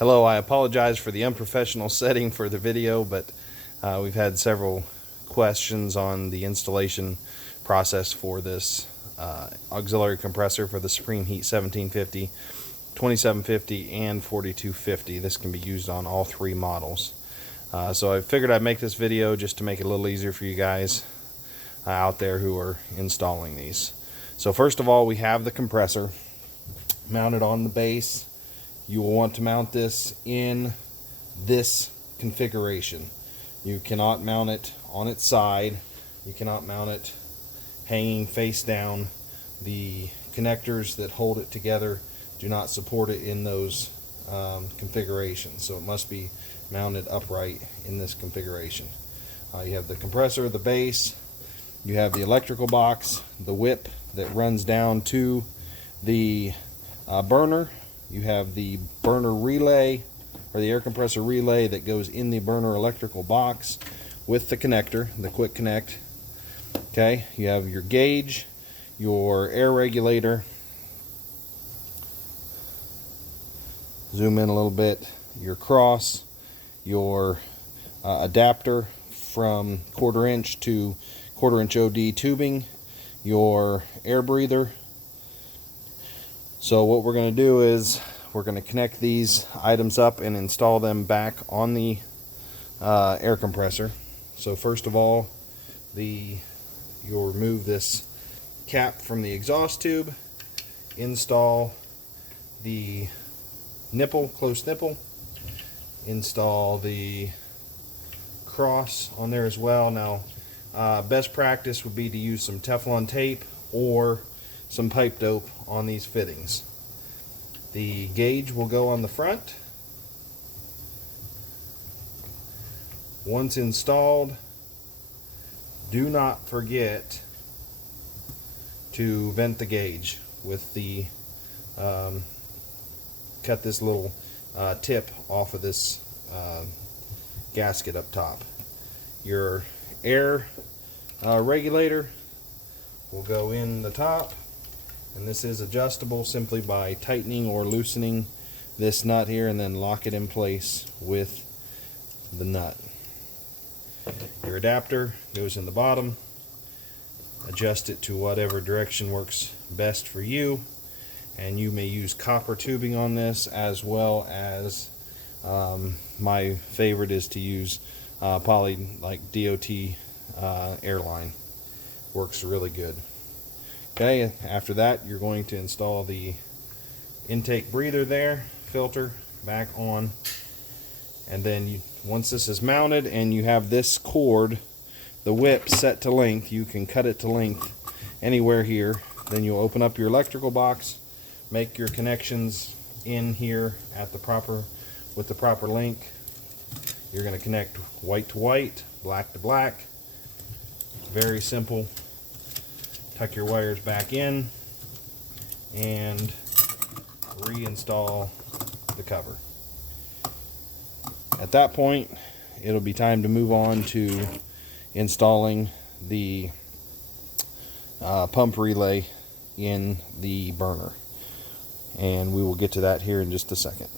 Hello, I apologize for the unprofessional setting for the video, but we've had several questions on the installation process for this auxiliary compressor for the Supreme Heat 1750, 2750, and 4250. This can be used on all three models. So I figured I'd make this video just to make it a little easier for you guys out there who are installing these. So first of all, we have the compressor mounted on the base. You will want to mount this in this configuration. You cannot mount it on its side. You cannot mount it hanging face down. The connectors that hold it together do not support it in those configurations, so it must be mounted upright in this configuration. You have the compressor, the base, you have the electrical box, the whip that runs down to the burner. You have the burner relay, or the air compressor relay, that goes in the burner electrical box with the connector, the quick connect. Okay, you have your gauge, your air regulator, zoom in a little bit, your cross, your adapter from 1/4 inch to 1/4 inch OD tubing, your air breather. So what we're going to do is we're going to connect these items up and install them back on the air compressor. So first of all, you'll remove this cap from the exhaust tube, install the nipple, close nipple, install the cross on there as well. Now, best practice would be to use some Teflon tape or some pipe dope on these fittings. The gauge will go on the front. Once installed, do not forget to vent the gauge with the cut this little tip off of this gasket up top. Your air regulator will go in the top, and this is adjustable simply by tightening or loosening this nut here and then lock it in place with the nut. Your adapter goes in the bottom. Adjust it to whatever direction works best for you, and you may use copper tubing on this, as well as my favorite is to use poly, like DOT airline. Works really good. Okay, after that you're going to install the intake breather there, filter back on, and then once this is mounted and you have this cord, the whip, set to length, you can cut it to length anywhere here. Then you'll open up your electrical box, make your connections in here at the proper, with the proper link. You're going to connect white to white, black to black. Very simple. Tuck your wires back in and reinstall the cover. At that point, it'll be time to move on to installing the pump relay in the burner, and we will get to that here in just a second.